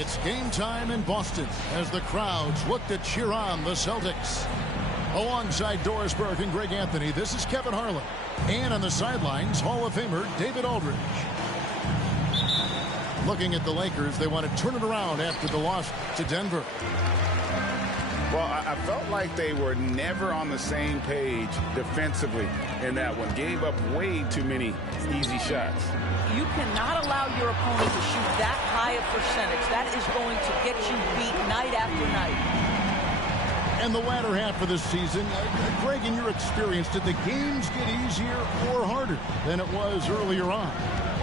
It's game time in Boston as the crowds look to cheer on the Celtics. Alongside Doris Burke and Greg Anthony, this is Kevin Harlan. And on the sidelines, Hall of Famer David Aldridge. Looking at the Lakers, they want to turn it around after the loss to Denver. Well, I felt like they were never on the same page defensively in that one. Gave up way too many easy shots. You cannot allow your opponent to shoot that high a percentage. That is going to get you beat night after night. And the latter half of the season, Greg, in your experience, did the games get easier or harder than it was earlier on?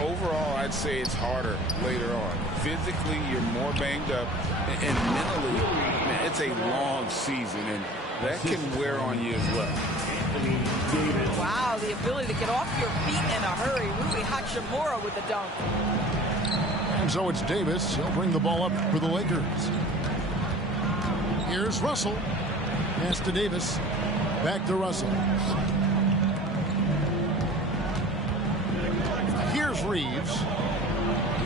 Overall, I'd say it's harder later on. Physically, you're more banged up, and mentally, man, it's a long season, and that can wear on you as well. Wow, the ability to get off your feet in a hurry. Rui Hachimura with the dunk. And so it's Davis. He'll bring the ball up for the Lakers. Here's Russell. Pass to Davis. Back to Russell. Here's Reeves.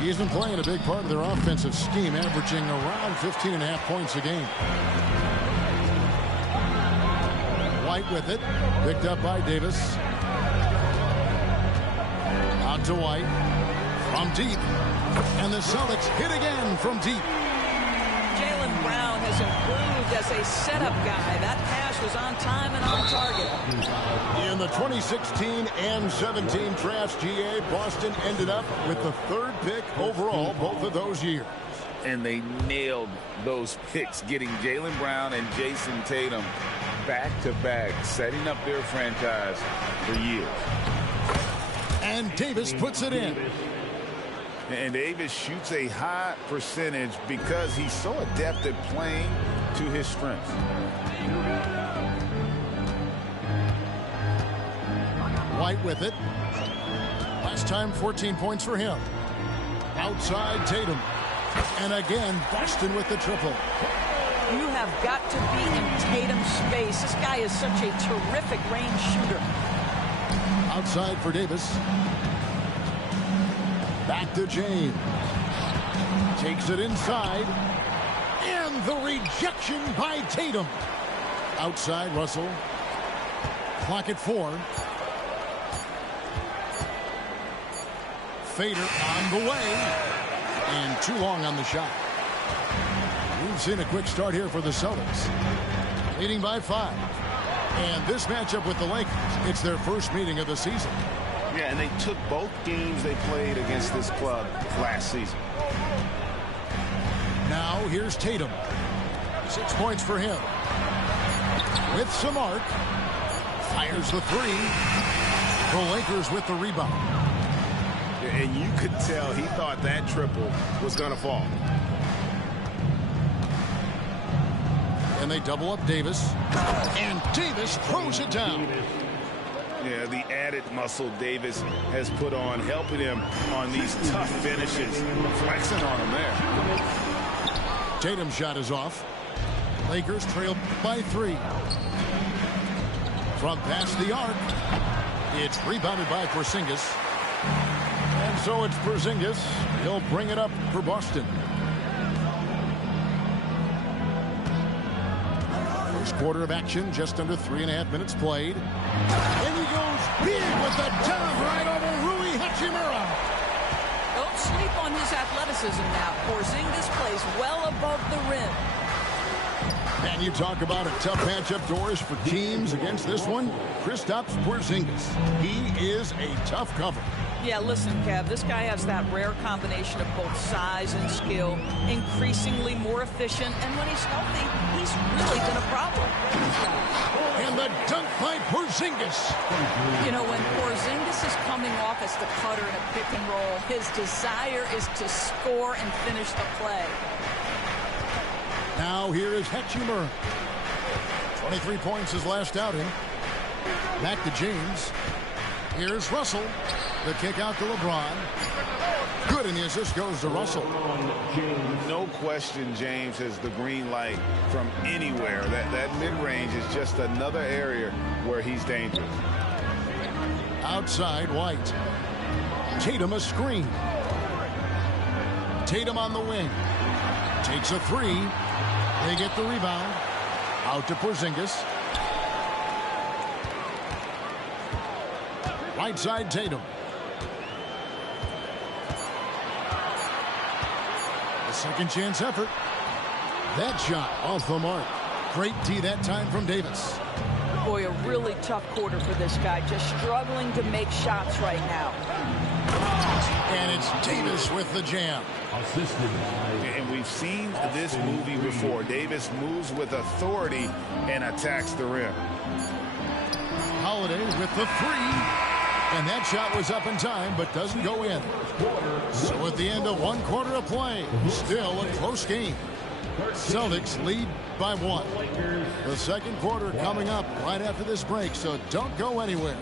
He isn't playing a big part of their offensive scheme, averaging around 15.5 points a game. White with it. Picked up by Davis. Out to White. From deep. And the Celtics hit again from deep. Jaylen Brown has improved as a setup guy. That pass was on time and on target. In the 2016 and 17 drafts, GA, Boston ended up with the third pick overall both of those years. And they nailed those picks, getting Jaylen Brown and Jason Tatum back-to-back, setting up their franchise for years. And Davis puts it in. And Davis shoots a high percentage because he's so adept at playing to his strengths. White with it. Last time, 14 points for him. Outside Tatum. And again, Boston with the triple. You have got to be in Tatum's space. This guy is such a terrific range shooter. Outside for Davis. Back to James. Takes it inside. And the rejection by Tatum. Outside Russell. Clock at 4. Fader on the way. And too long on the shot. We've seen a quick start here for the Celtics. Leading by 5. And this matchup with the Lakers, it's their first meeting of the season. Yeah, and they took both games they played against this club last season. Now here's Tatum. 6 points for him. With some arc. Fires the 3. The Lakers with the rebound. And you could tell he thought that triple was going to fall. And they double up Davis. And Davis throws it down. Yeah, the added muscle Davis has put on, helping him on these tough finishes. Flexing on him there. Tatum's shot is off. Lakers trail by 3. From past the arc. It's rebounded by Porzingis. And so it's Porzingis. He'll bring it up for Boston. First quarter of action, just under 3.5 minutes played. And he goes big with the down right over Rui Hachimura. Don't sleep on his athleticism now. Porzingis plays well above the rim. And you talk about a tough matchup, Doris, for teams against this one. Kristaps Porzingis. He is a tough cover. Yeah, listen, Kev, this guy has that rare combination of both size and skill, increasingly more efficient, and when he's healthy, he's really been a problem. And the dunk by Porzingis. You know, when Porzingis is coming off as the cutter in a pick and roll, his desire is to score and finish the play. Now here is Hachimura. 23 points his last outing. Back to James. Here's Russell. The kick out to LeBron. Good, and the assist goes to Russell. No question James has the green light from anywhere. That mid-range is just another area where he's dangerous. Outside, White. Tatum a screen. Tatum on the wing. Takes a three. They get the rebound. Out to Porzingis. Right side, Tatum. A second chance effort. That shot off the mark. Great D that time from Davis. Boy, a really tough quarter for this guy. Just struggling to make shots right now. And it's Davis with the jam. And we've seen this movie before. Davis moves with authority and attacks the rim. Holiday with the three. And that shot was up in time, but doesn't go in. So at the end of 1 quarter of play, still a close game. Celtics lead by 1. The second quarter coming up right after this break, so don't go anywhere.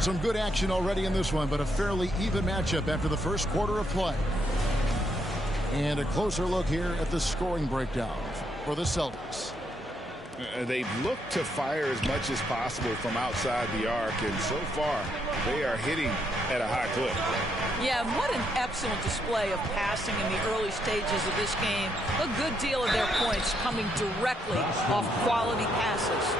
Some good action already in this one, but a fairly even matchup after the first quarter of play. And a closer look here at the scoring breakdown for the Celtics. They've looked to fire as much as possible from outside the arc, and so far they are hitting at a high clip. Yeah, what an excellent display of passing in the early stages of this game. A good deal of their points coming directly off quality passes.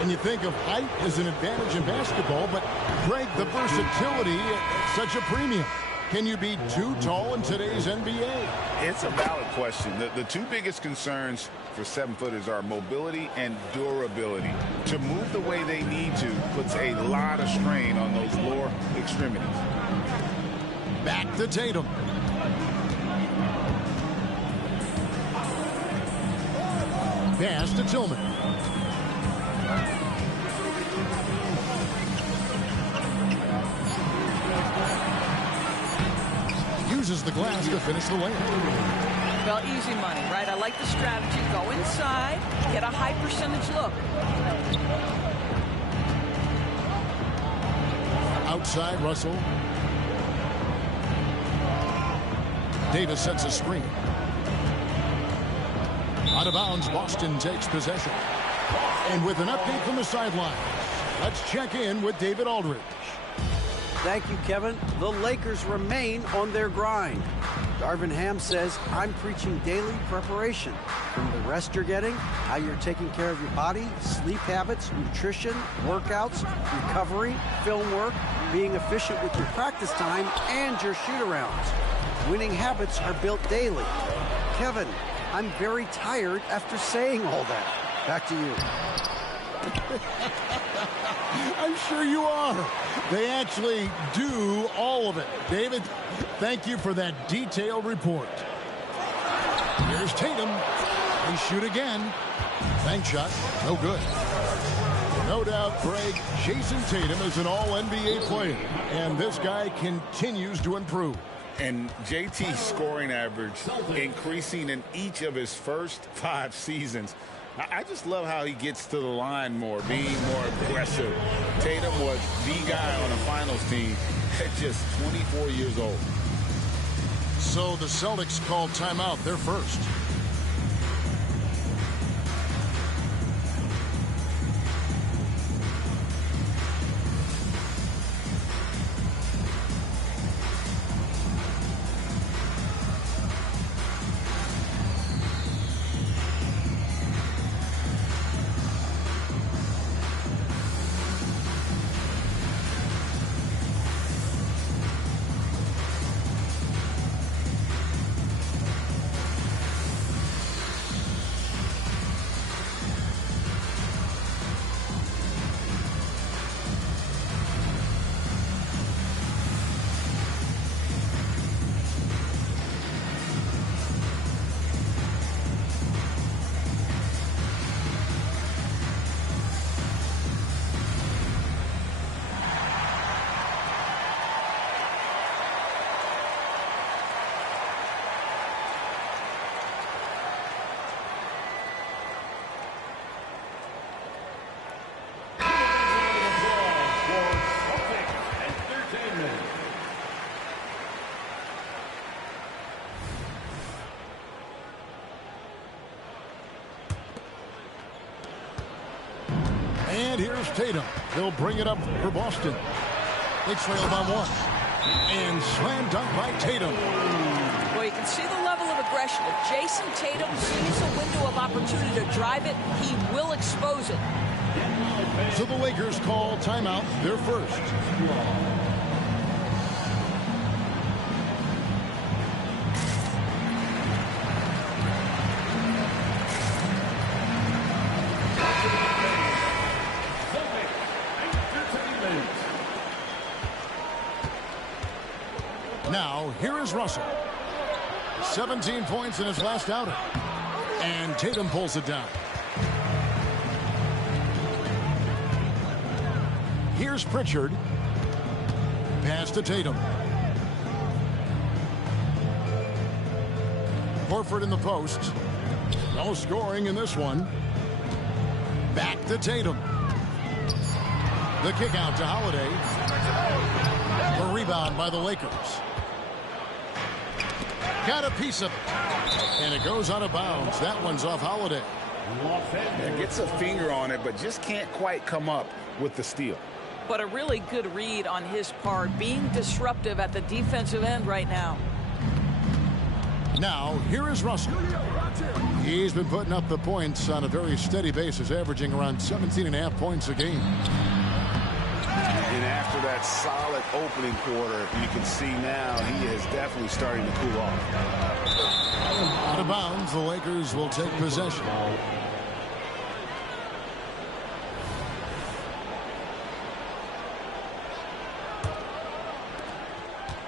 And you think of height as an advantage in basketball, but Greg, the versatility at such a premium. Can you be too tall in today's NBA? It's a valid question. The two biggest concerns for 7-footers are mobility and durability. To move the way they need to puts a lot of strain on those lower extremities. Back to Tatum. Pass to Tillman. Uses the glass to finish the layup. Well, easy money, right? I like the strategy. Go inside, get a high percentage look. Outside, Russell. Davis sets a screen. Out of bounds, Boston takes possession. And with an update from the sideline, let's check in with David Aldridge. Thank you, Kevin. The Lakers remain on their grind. Darvin Ham says, I'm preaching daily preparation. From the rest you're getting, how you're taking care of your body, sleep habits, nutrition, workouts, recovery, film work, being efficient with your practice time, and your shoot-arounds. Winning habits are built daily. Kevin, I'm very tired after saying all that. Back to you. I'm sure you are. They actually do all of it. David, thank you for that detailed report. Here's Tatum. They shoot again. Bank shot. No good. No doubt, Greg, Jason Tatum is an all-NBA player, and this guy continues to improve. And JT's scoring average increasing in each of his first 5 seasons. I just love how he gets to the line more, being more aggressive. Tatum was the guy on a finals team at just 24 years old. So the Celtics called timeout, their first. Here's Tatum. He'll bring it up for Boston. They trail by 1. And slam dunk by Tatum. Well, you can see the level of aggression. If Jason Tatum sees a window of opportunity to drive it, he will expose it. So the Lakers call timeout, their first. Now, here is Russell. 17 points in his last outing. And Tatum pulls it down. Here's Pritchard. Pass to Tatum. Horford in the post. No scoring in this one. Back to Tatum. The kick out to Holiday. A rebound by the Lakers. Got a piece of it. And it goes out of bounds. That one's off Holiday. Gets a finger on it, but just can't quite come up with the steal. But a really good read on his part, being disruptive at the defensive end right now. Now, here is Russell. He's been putting up the points on a very steady basis, averaging around 17.5 points a game. And after that solid opening quarter, you can see now he is definitely starting to cool off. Out of bounds, the Lakers will take possession.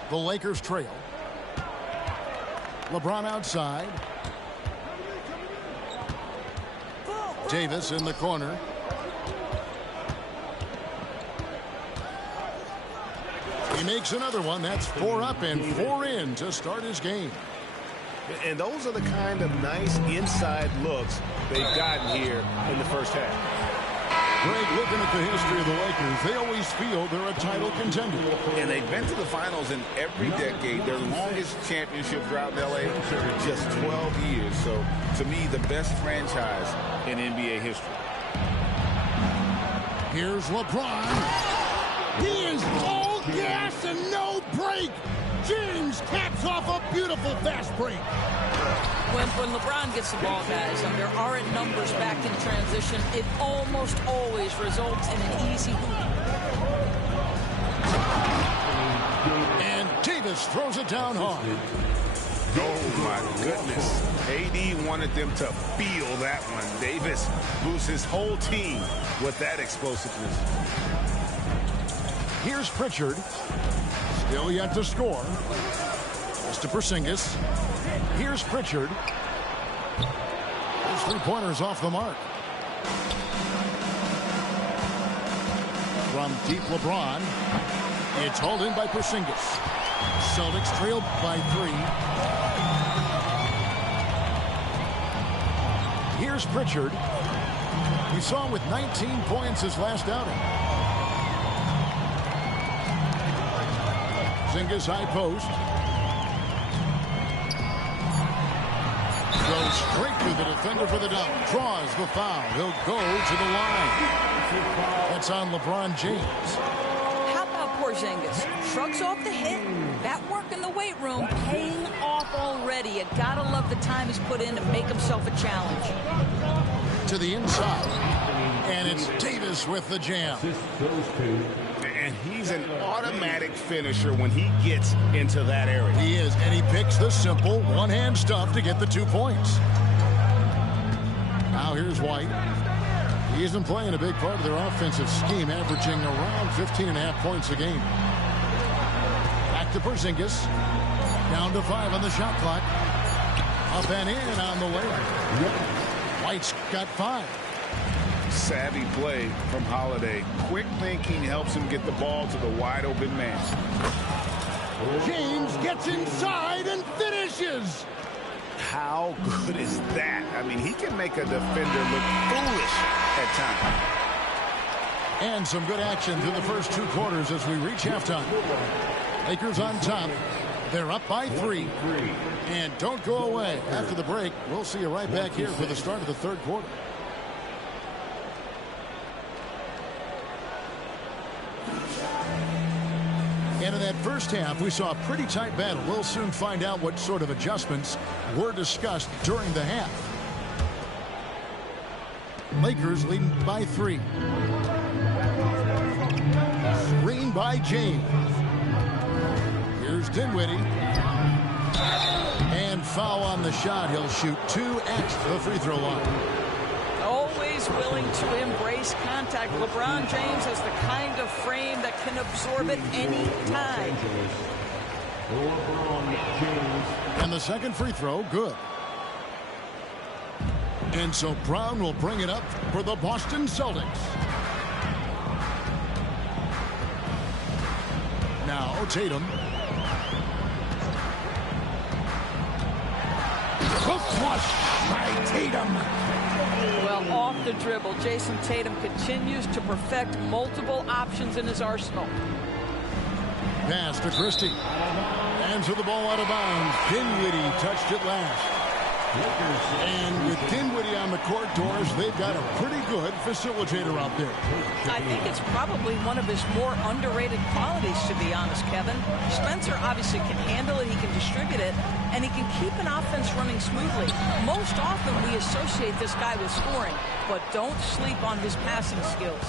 The Lakers trail. LeBron outside. Davis in the corner. He makes another one. That's 4 up and 4 in to start his game. And those are the kind of nice inside looks they've gotten here in the first half. Greg, looking at the history of the Lakers, they always feel they're a title contender. And they've been to the finals in every decade. Their longest championship drought in L.A. just 12 years. So, to me, the best franchise in NBA history. Here's LeBron. He is all gas and no break. James caps off a beautiful fast break. When LeBron gets the ball, guys, and there aren't numbers back in transition, it almost always results in an easy hoop. And Davis throws it down hard. Oh, my goodness. AD wanted them to feel that one. Davis moves his whole team with that explosiveness. Here's Pritchard. Still yet to score. It's to Porzingis. Here's Pritchard. His three-pointers off the mark. From deep LeBron. It's hauled in by Porzingis. Celtics trailed by 3. Here's Pritchard. We saw him with 19 points his last outing. Porzingis high post. Goes straight to the defender for the dunk. Draws the foul. He'll go to the line. That's on LeBron James. How about Porzingis? Shrugs off the hit. That work in the weight room paying off already. You gotta love the time he's put in to make himself a challenge. To the inside. And it's Davis with the jam. And he's an automatic finisher when he gets into that area. He is, and he picks the simple one-hand stuff to get the 2 points. Now here's White. He's been playing a big part of their offensive scheme, averaging around 15.5 points a game. Back to Porzingis. Down to 5 on the shot clock. Up and in on the layup. White's got 5. Savvy play from Holiday. Quick thinking helps him get the ball to the wide open man. James gets inside and finishes. How good is that? I mean, he can make a defender look foolish at times. And some good action through the first 2 quarters as we reach halftime. Lakers on top. They're up by 3. And don't go away. After the break, we'll see you right back here for the start of the third quarter. And in that first half, we saw a pretty tight battle. We'll soon find out what sort of adjustments were discussed during the half. Lakers leading by 3. Screen by James. Here's Dinwiddie. And foul on the shot. He'll shoot 2 at the free throw line. Always willing to embrace contact. LeBron James has the kind of frame that can absorb it any time. And the second free throw, good. And so Brown will bring it up for the Boston Celtics. Now Tatum. Hook flush by Tatum. Well, off the dribble, Jason Tatum continues to perfect multiple options in his arsenal. Pass to Christie. And to the ball out of bounds. Dinwiddie touched it last. And with Dinwiddie on the court, Doris, they've got a pretty good facilitator out there. I think it's probably one of his more underrated qualities, to be honest, Kevin. Spencer obviously can handle it, he can distribute it, and he can keep an offense running smoothly. Most often we associate this guy with scoring, but don't sleep on his passing skills.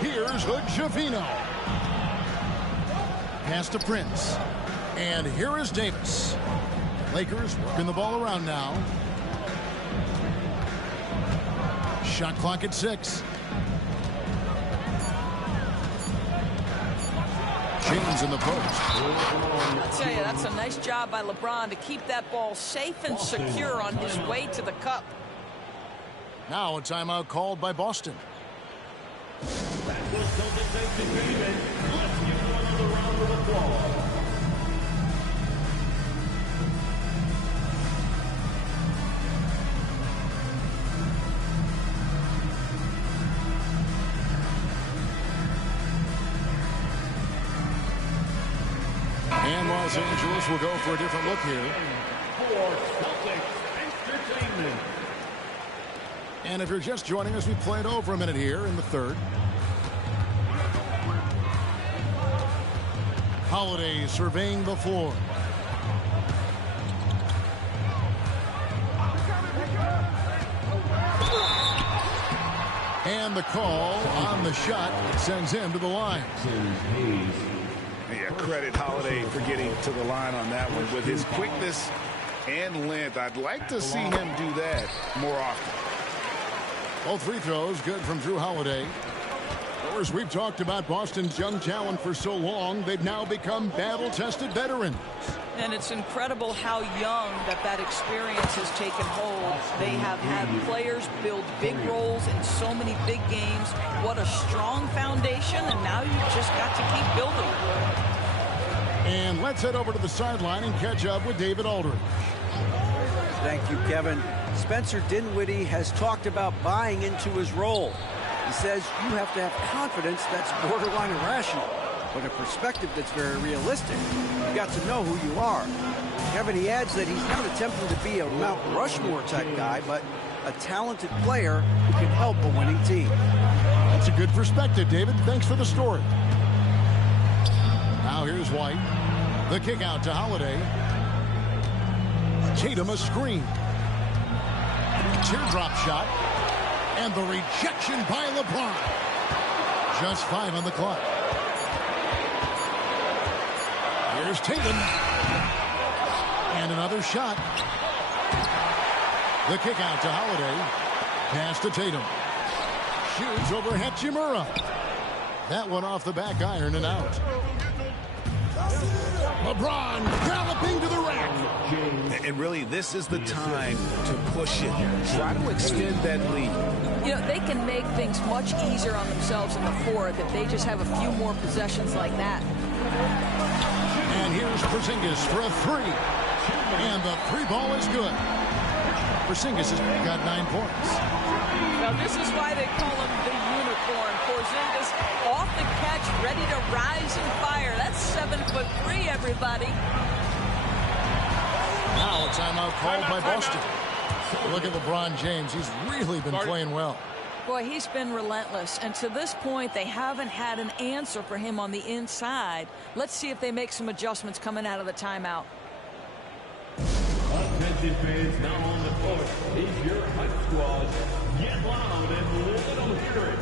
Here's Hood-Schifino. Pass to Prince. And here is Davis. Lakers working the ball around now. Shot clock at 6. James in the post. I'll tell you, that's a nice job by LeBron to keep that ball safe and secure on his way to the cup. Now a timeout called by Boston. And Los Angeles will go for a different look here. And if you're just joining us, we played over a minute here in the third. Holiday surveying the floor. And the call on the shot sends him to the line. Yeah, credit Holiday for getting to the line on that one. With his quickness and length, I'd like to see him do that more often. Both free throws good from Drew Holiday. Of course, we've talked about Boston's young talent for so long. They've now become battle-tested veterans. And it's incredible how young that experience has taken hold. They have had players build big roles in so many big games. What a strong foundation, and now you've just got to keep building. And let's head over to the sideline and catch up with David Aldridge. Thank you, Kevin. Spencer Dinwiddie has talked about buying into his role. He says you have to have confidence that's borderline irrational, but a perspective that's very realistic. You've got to know who you are. Kevin, he adds that he's not attempting to be a Mount Rushmore type guy, but a talented player who can help a winning team. That's a good perspective, David. Thanks for the story. Now here's White. The kick out to Holiday. Tatum a screen. Teardrop shot. And the rejection by LeBron. Just 5 on the clock. Here's Tatum. And another shot. The kick out to Holiday. Pass to Tatum. Shoots over Hachimura. That one off the back iron and out. LeBron galloping to the rack. And really, this is the time to push it. Try to extend that lead. You know, they can make things much easier on themselves in the fourth if they just have a few more possessions like that. And here's Porzingis for a 3. And the 3 ball is good. Porzingis has got 9 points. Now, this is why they call him the unicorn. Porzingis off the catch, ready to rise and fire. That's 7'3", everybody. Now a timeout called by Boston. Look at LeBron James. He's really been playing well. Boy, he's been relentless, and to this point, they haven't had an answer for him on the inside. Let's see if they make some adjustments coming out of the timeout. Attention fans, now on the court is your hype squad. Get loud and let them hear it.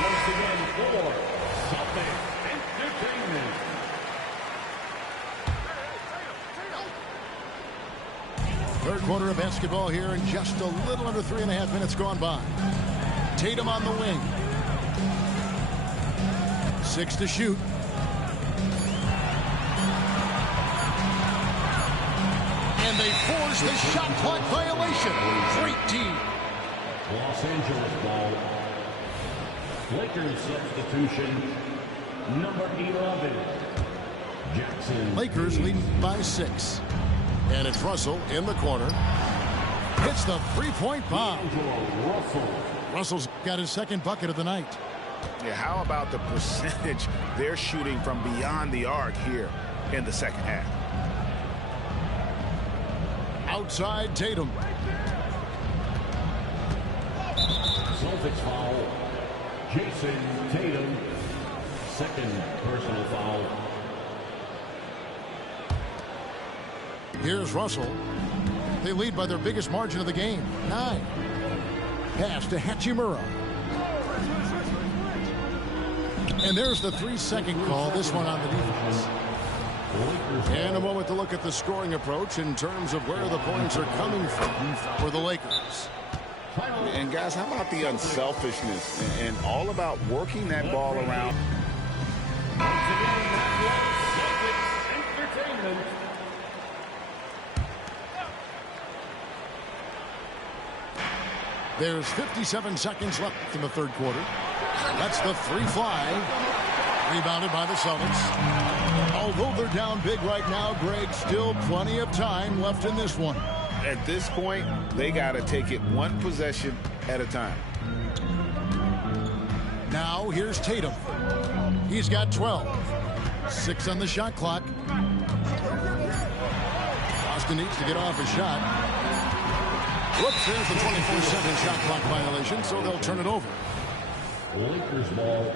Once again for Celtics Entertainment. Third quarter of basketball here, and just a little under 3.5 minutes gone by. Tatum on the wing. 6 to shoot. And they force the shot clock violation. Great team. Los Angeles ball. Lakers substitution. Number 11. Jackson. Lakers leading by 6. And it's Russell in the corner. Hits the three-point bomb. Russell's got his second bucket of the night. Yeah, how about the percentage they're shooting from beyond the arc here in the second half? Outside Tatum. Celtics foul. Jason Tatum. Second personal foul. Here's Russell. They lead by their biggest margin of the game, 9. Pass to Hachimura. And there's the 3-second call, this one on the defense. And a moment to look at the scoring approach in terms of where the points are coming from for the Lakers. And guys, how about the unselfishness and all about working that ball around? Once again, that was Celtics Entertainment. There's 57 seconds left in the third quarter. That's the free fly. Rebounded by the Celtics. Although they're down big right now, Greg, still plenty of time left in this one. At this point, they got to take it one possession at a time. Now here's Tatum. He's got 12. 6 on the shot clock. Austin needs to get off a shot. Whoops, there's the 24-second shot clock violation, so they'll turn it over. Lakers ball.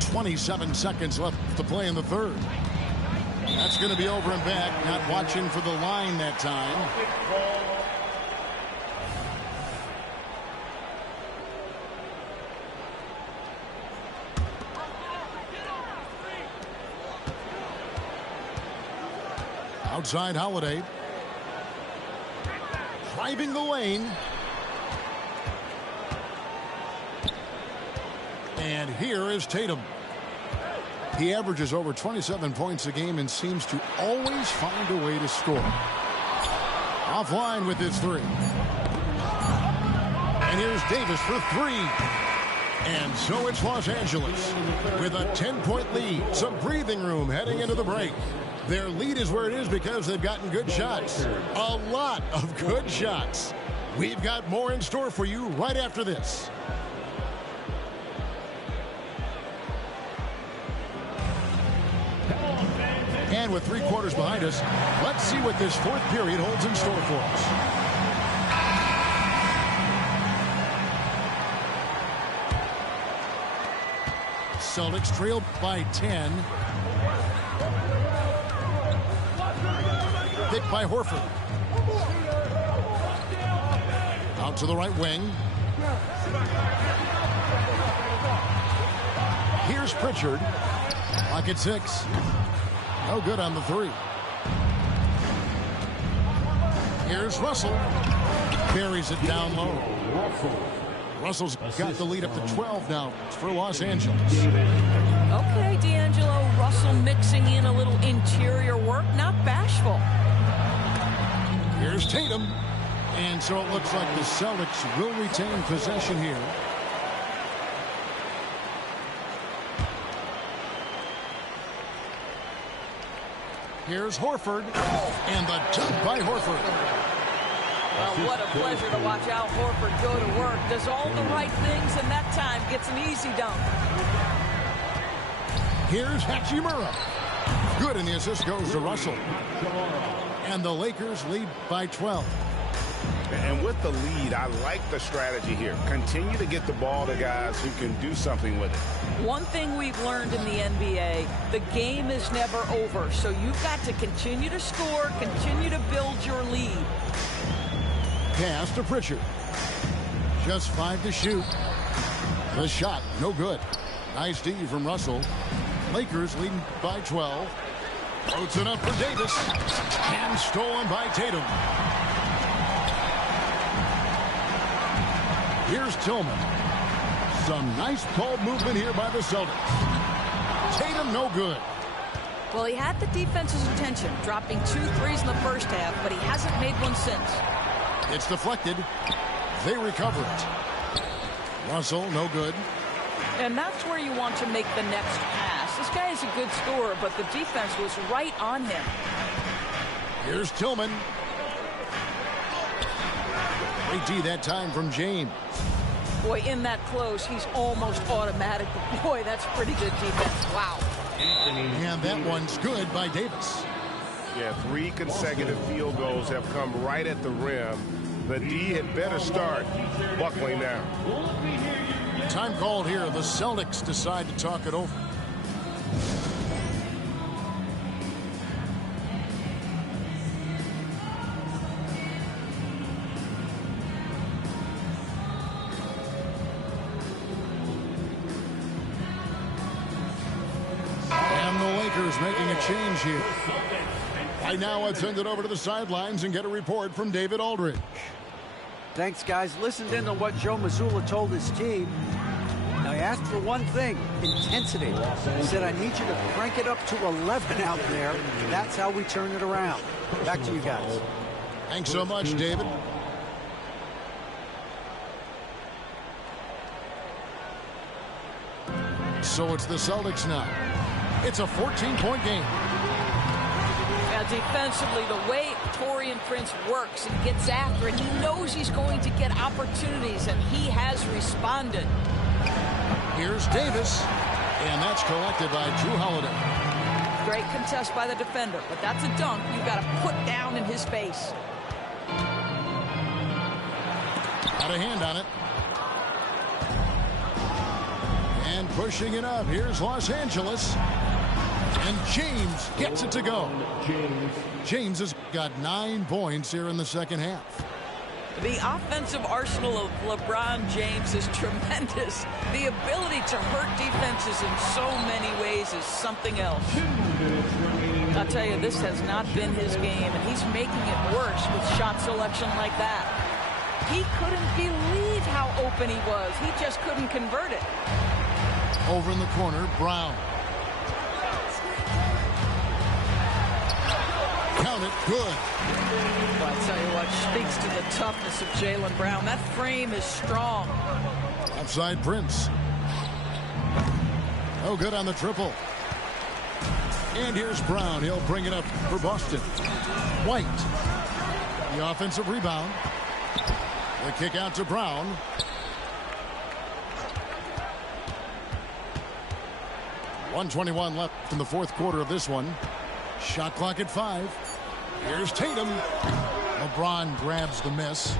27 seconds left to play in the third. That's going to be over and back. Not watching for the line that time. Outside Holiday. Driving the lane. And here is Tatum. He averages over 27 points a game and seems to always find a way to score. Offline with his 3. And here's Davis for 3. And so it's Los Angeles with a 10-point lead. Some breathing room heading into the break. Their lead is where it is because they've gotten good shots. A lot of good shots. We've got more in store for you right after this. And with 3 quarters behind us, let's see what this fourth period holds in store for us. Celtics trail by 10. Picked by Horford. Out to the right wing. Here's Pritchard. Pocket 6. No good on the 3. Here's Russell. Buries it down low. Russell's got the lead up to 12 now for Los Angeles. Okay, D'Angelo, Russell mixing in a little interior work, not bashful. Here's Tatum. And so it looks like the Celtics will retain possession here. Here's Horford. And the dunk by Horford. Well, what a pleasure to watch Al Horford go to work. Does all the right things, and that time gets an easy dunk. Here's Hachimura. Good, and the assist goes to Russell. And the Lakers lead by 12. And with the lead, I like the strategy here. Continue to get the ball to guys who can do something with it. One thing we've learned in the NBA, the game is never over. So you've got to continue to score, continue to build your lead. Pass to Pritchard. Just 5 to shoot. The shot, no good. Nice D from Russell. Lakers leading by 12. Floats it up for Davis. And stolen by Tatum. Here's Tillman. Some nice ball movement here by the Celtics. Tatum no good. Well, he had the defense's attention, dropping 2 threes in the first half, but he hasn't made one since. It's deflected. They recover it. Russell, no good. And that's where you want to make the next pass. This guy is a good scorer, but the defense was right on him. Here's Tillman. Great D that time from James. Boy, in that close, he's almost automatic. But boy, that's pretty good defense. Wow. And that one's good by Davis. Yeah, 3 consecutive field goals have come right at the rim. The D had better start buckling now. Time called here. The Celtics decide to talk it over. And the Lakers making a change here. Right now, let's send it over to the sidelines and get a report from David Aldridge. Thanks, guys. Listened in on what Joe Mazzulla told his team. Now, he asked for one thing, intensity. He said, I need you to crank it up to 11 out there. That's how we turn it around. Back to you guys. Thanks so much, David. So it's the Celtics now. It's a 14-point game. Now, defensively, the way Taurean Prince works and gets after it, he knows he's going to get opportunities, and he has responded. Here's Davis, and that's collected by Drew Holiday. Great contest by the defender, but that's a dunk you've got to put down in his face. Got a hand on it. And pushing it up. Here's Los Angeles. And James gets it to go. James has got 9 points here in the second half. The offensive arsenal of LeBron James is tremendous. The ability to hurt defenses in so many ways is something else. I'll tell you, this has not been his game, and he's making it worse with shot selection like that. He couldn't believe how open he was. He just couldn't convert it. Over in the corner, Brown. Count it, good. Well, I tell you what, speaks to the toughness of Jaylen Brown. That frame is strong. Outside Prince. Oh, good on the triple. And here's Brown. He'll bring it up for Boston. White. The offensive rebound. The kick out to Brown. .121 left in the fourth quarter of this one. Shot clock at 5. Here's Tatum. LeBron grabs the miss.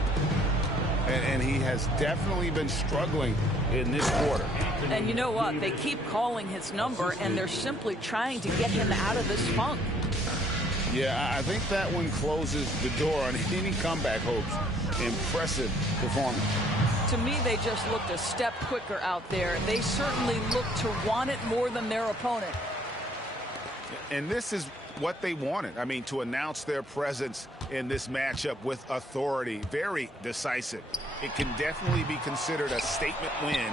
And he has definitely been struggling in this quarter. And you know what? They keep calling his number, and they're simply trying to get him out of this funk. Yeah, I think that one closes the door on any comeback hopes. Impressive performance. To me, they just looked a step quicker out there. They certainly looked to want it more than their opponent. And this is what they wanted. I mean, to announce their presence in this matchup with authority. Very decisive. It can definitely be considered a statement win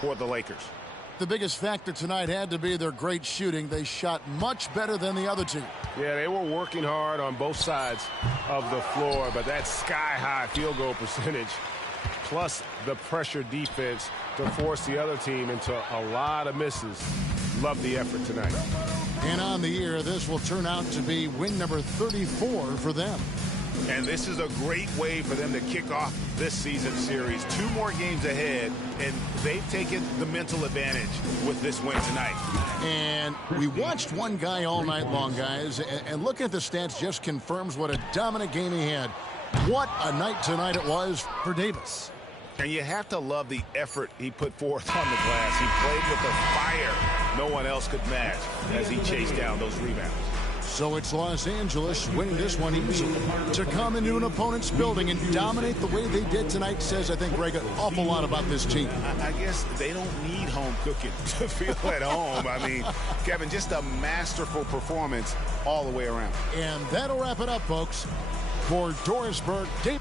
for the Lakers. The biggest factor tonight had to be their great shooting. They shot much better than the other team. Yeah, they were working hard on both sides of the floor, but that sky-high field goal percentage plus the pressure defense to force the other team into a lot of misses. Love the effort tonight. And on the year, this will turn out to be win number 34 for them. And this is a great way for them to kick off this season series. 2 more games ahead, and they've taken the mental advantage with this win tonight. And we watched one guy all night long, guys, and looking at the stats just confirms what a dominant game he had. What a night tonight it was for Davis. And you have to love the effort he put forth on the glass. He played with a fire no one else could match as he chased down those rebounds. So it's Los Angeles winning this one easily. To come into an opponent's building and dominate the way they did tonight says, I think, Greg, an awful lot about this team. I guess they don't need home cooking to feel at home. I mean, Kevin, just a masterful performance all the way around. And that'll wrap it up, folks. For Dorisburg, Dave.